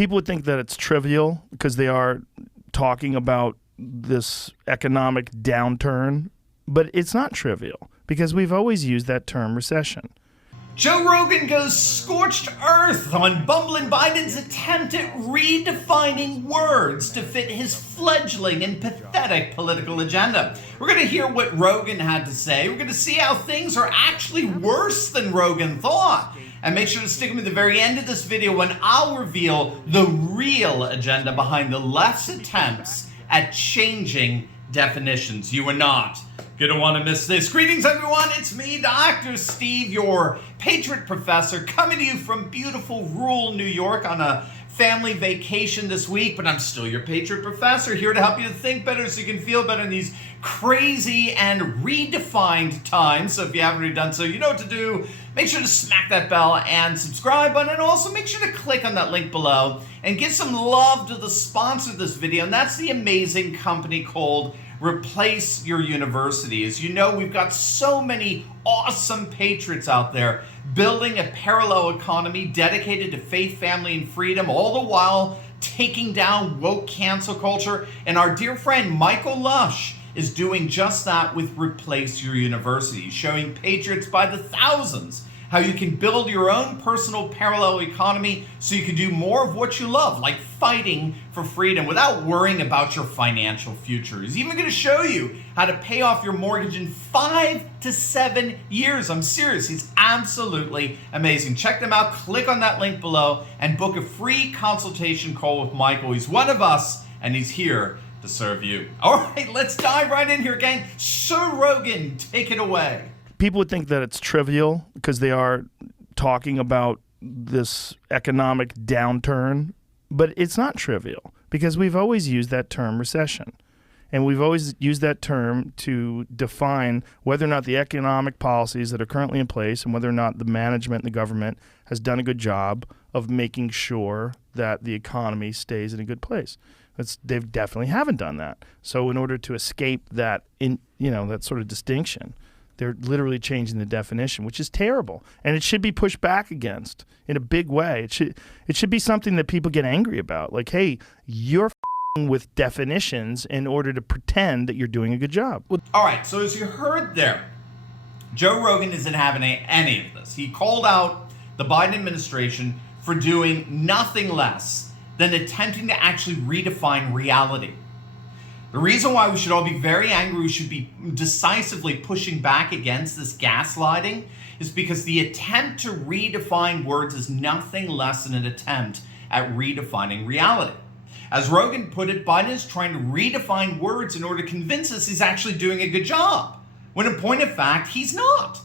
People would think that it's trivial because they are talking about this economic downturn, but it's not trivial because we've always used that term recession. Joe Rogan goes scorched earth on bumbling Biden's attempt at redefining words to fit his fledgling and pathetic political agenda. We're going to hear what Rogan had to say. We're going to see how things are actually worse than Rogan thought. And make sure to stick with me at the very end of this video when I'll reveal the real agenda behind the left's attempts at changing definitions. You are not going to want to miss this. Greetings, everyone. It's me, Dr. Steve, your Patriot Professor, coming to you from beautiful rural New York on a family vacation this week, but I'm still your Patriot Professor, here to help you to think better so you can feel better in these crazy and redefined times. So if you haven't already done so, you know what to do. Make sure to smack that bell and subscribe button, and also make sure to click on that link below and give some love to the sponsor of this video, and that's the amazing company called Replace Your University. As you know, we've got so many awesome patriots out there building a parallel economy dedicated to faith, family, and freedom, all the while taking down woke cancel culture. And our dear friend Michael Lush is doing just that with Replace Your University, showing patriots by the thousands how you can build your own personal parallel economy so you can do more of what you love, like fighting for freedom without worrying about your financial future. He's even going to show you how to pay off your mortgage in 5 to 7 years. I'm serious. He's absolutely amazing. Check them out. Click on that link below and book a free consultation call with Michael. He's one of us, and he's here to serve you. All right, let's dive right in here, gang. Sir Rogan, take it away. People would think that it's trivial because they are talking about this economic downturn, but it's not trivial because we've always used that term recession. And we've always used that term to define whether or not the economic policies that are currently in place and whether or not the management and the government has done a good job of making sure that the economy stays in a good place. They definitely haven't done that. So in order to escape that, that sort of distinction, they're literally changing the definition, which is terrible, and it should be pushed back against in a big way. It should be something that people get angry about. Like, hey, you're f***ing with definitions in order to pretend that you're doing a good job. All right, so as you heard there, Joe Rogan isn't having any of this. He called out the Biden administration for doing nothing less than attempting to actually redefine reality. The reason why we should all be very angry, we should be decisively pushing back against this gaslighting, is because the attempt to redefine words is nothing less than an attempt at redefining reality. As Rogan put it, Biden is trying to redefine words in order to convince us he's actually doing a good job, when in point of fact, he's not.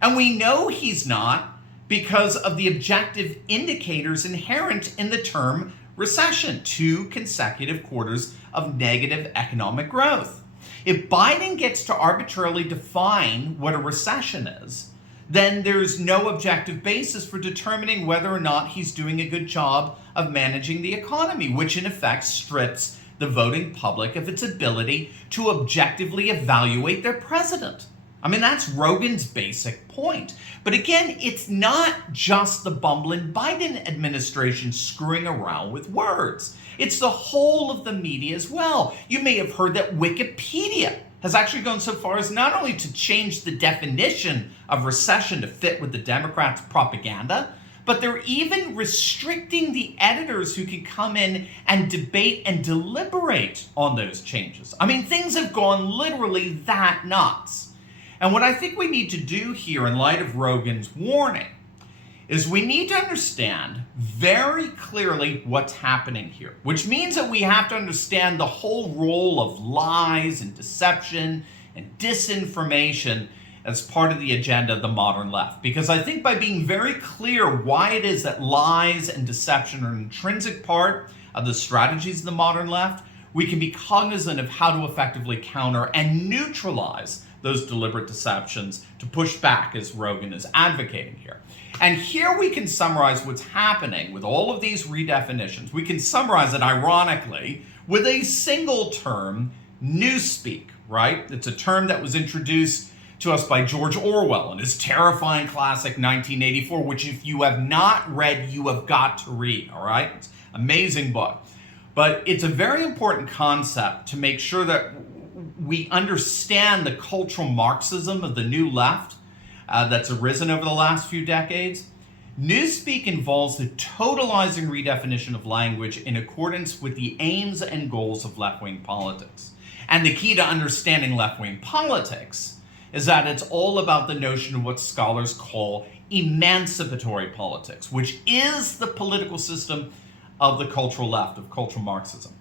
And we know he's not because of the objective indicators inherent in the term recession, 2 consecutive quarters of negative economic growth. If Biden gets to arbitrarily define what a recession is, then there's no objective basis for determining whether or not he's doing a good job of managing the economy, which in effect strips the voting public of its ability to objectively evaluate their president. I mean, that's Rogan's basic point. But again, it's not just the bumbling Biden administration screwing around with words. It's the whole of the media as well. You may have heard that Wikipedia has actually gone so far as not only to change the definition of recession to fit with the Democrats' propaganda, but they're even restricting the editors who can come in and debate and deliberate on those changes. I mean, things have gone literally that nuts. And what I think we need to do here in light of Rogan's warning is we need to understand very clearly what's happening here, which means that we have to understand the whole role of lies and deception and disinformation as part of the agenda of the modern left. Because I think by being very clear why it is that lies and deception are an intrinsic part of the strategies of the modern left, we can be cognizant of how to effectively counter and neutralize those deliberate deceptions to push back as Rogan is advocating here. And here we can summarize what's happening with all of these redefinitions. We can summarize it ironically with a single term, newspeak, right? It's a term that was introduced to us by George Orwell in his terrifying classic 1984, which if you have not read, you have got to read, all right? It's Amazing book. But it's a very important concept to make sure that we understand the cultural Marxism of the new left that's arisen over the last few decades. Newspeak involves the totalizing redefinition of language in accordance with the aims and goals of left-wing politics. And the key to understanding left-wing politics is that it's all about the notion of what scholars call emancipatory politics, which is the political system of the cultural left, of cultural Marxism.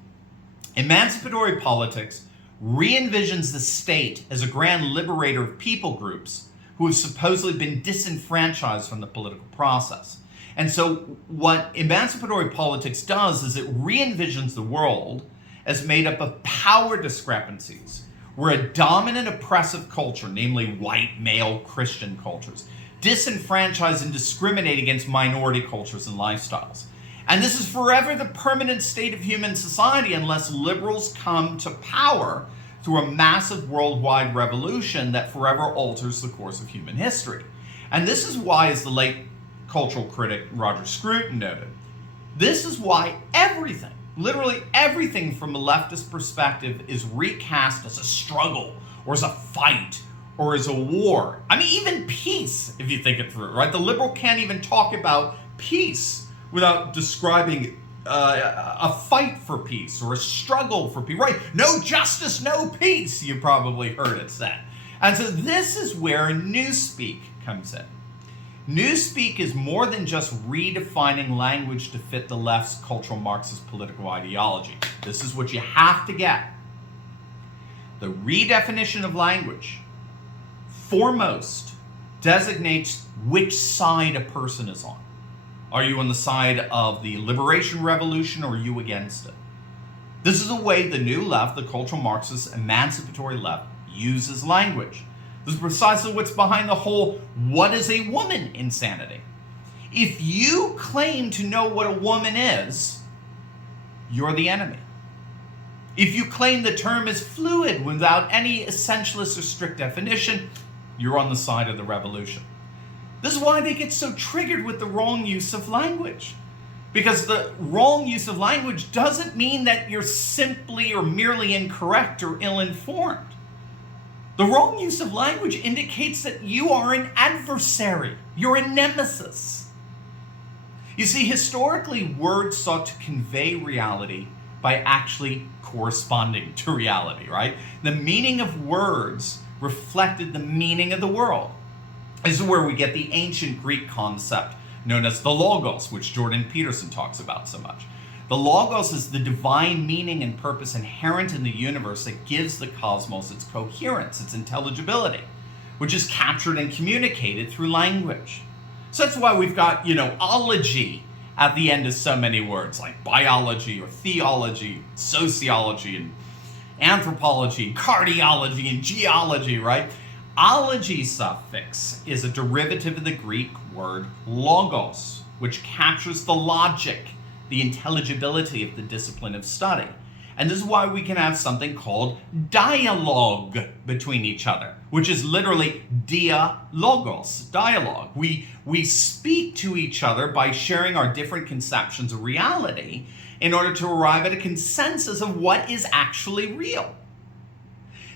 Emancipatory politics re-envisions the state as a grand liberator of people groups who have supposedly been disenfranchised from the political process. And so what emancipatory politics does is it re-envisions the world as made up of power discrepancies, where a dominant oppressive culture, namely white male Christian cultures, disenfranchise and discriminate against minority cultures and lifestyles. And this is forever the permanent state of human society unless liberals come to power through a massive worldwide revolution that forever alters the course of human history. And this is why, as the late cultural critic Roger Scruton noted, this is why everything, literally everything from a leftist perspective is recast as a struggle or as a fight or as a war. I mean, even peace, if you think it through, right? The liberal can't even talk about peace without describing a fight for peace or a struggle for peace, right? No justice, no peace, you probably heard it said. And so this is where Newspeak comes in. Newspeak is more than just redefining language to fit the left's cultural Marxist political ideology. This is what you have to get. The redefinition of language foremost designates which side a person is on. Are you on the side of the liberation revolution or are you against it? This is a way the new left, the cultural Marxist emancipatory left, uses language. This is precisely what's behind the whole "what is a woman" insanity. If you claim to know what a woman is, you're the enemy. If you claim the term is fluid without any essentialist or strict definition, you're on the side of the revolution. This is why they get so triggered with the wrong use of language. Because the wrong use of language doesn't mean that you're simply or merely incorrect or ill-informed. The wrong use of language indicates that you are an adversary. You're a nemesis. You see, historically, words sought to convey reality by actually corresponding to reality, right? The meaning of words reflected the meaning of the world. This is where we get the ancient Greek concept known as the Logos, which Jordan Peterson talks about so much. The Logos is the divine meaning and purpose inherent in the universe that gives the cosmos its coherence, its intelligibility, which is captured and communicated through language. So that's why we've got, ology at the end of so many words, like biology or theology, sociology, and anthropology, cardiology, and geology, right? Ology suffix is a derivative of the Greek word logos, which captures the logic, the intelligibility of the discipline of study. And this is why we can have something called dialogue between each other, which is literally dialogos, dialogue. We speak to each other by sharing our different conceptions of reality in order to arrive at a consensus of what is actually real.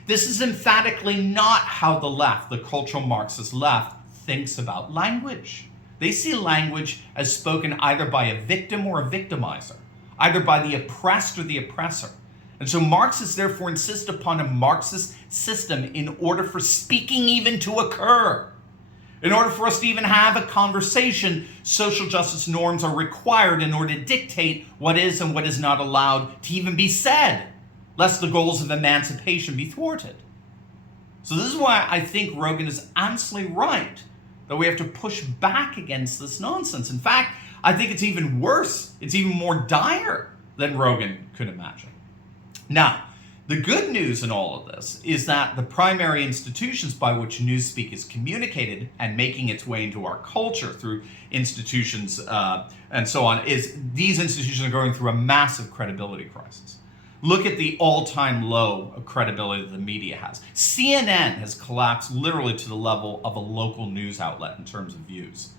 This is emphatically not how the left, the cultural Marxist left, thinks about language. They see language as spoken either by a victim or a victimizer, either by the oppressed or the oppressor. And so Marxists therefore insist upon a Marxist system in order for speaking even to occur. In order for us to even have a conversation, social justice norms are required in order to dictate what is and what is not allowed to even be said, lest the goals of emancipation be thwarted. So this is why I think Rogan is absolutely right that we have to push back against this nonsense. In fact, I think it's even worse. It's even more dire than Rogan could imagine. Now, the good news in all of this is that the primary institutions by which Newspeak is communicated and making its way into our culture through institutions and so on, is these institutions are going through a massive credibility crisis. Look at the all-time low of credibility that the media has. CNN has collapsed literally to the level of a local news outlet in terms of views.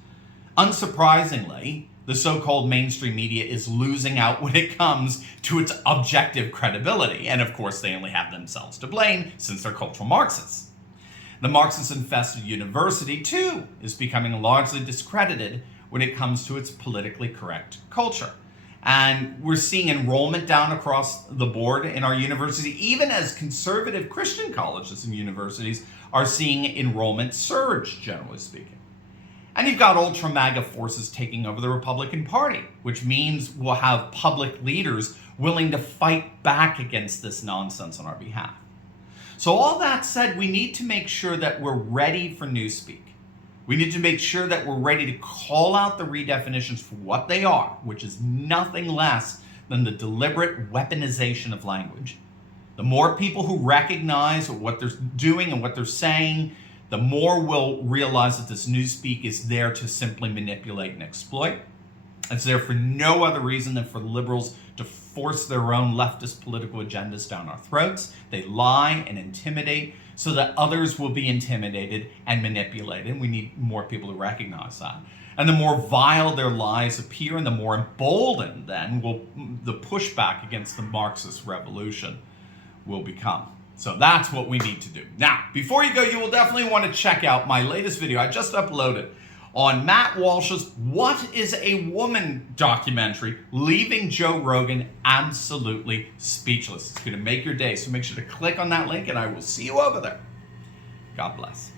Unsurprisingly, the so-called mainstream media is losing out when it comes to its objective credibility. And of course, they only have themselves to blame since they're cultural Marxists. The Marxist-infested university, too, is becoming largely discredited when it comes to its politically correct culture. And we're seeing enrollment down across the board in our university, even as conservative Christian colleges and universities are seeing enrollment surge, generally speaking. And you've got ultra-MAGA forces taking over the Republican Party, which means we'll have public leaders willing to fight back against this nonsense on our behalf. So all that said, we need to make sure that we're ready for newspeak. We need to make sure that we're ready to call out the redefinitions for what they are, which is nothing less than the deliberate weaponization of language. The more people who recognize what they're doing and what they're saying, the more we'll realize that this newspeak is there to simply manipulate and exploit. It's there for no other reason than for liberals to force their own leftist political agendas down our throats. They lie and intimidate so that others will be intimidated and manipulated. And we need more people to recognize that. And the more vile their lies appear, and the more emboldened then will the pushback against the Marxist revolution will become. So that's what we need to do. Now, before you go, you will definitely want to check out my latest video I just uploaded on Matt Walsh's What is a Woman documentary, leaving Joe Rogan absolutely speechless. It's going to make your day, so make sure to click on that link, and I will see you over there. God bless.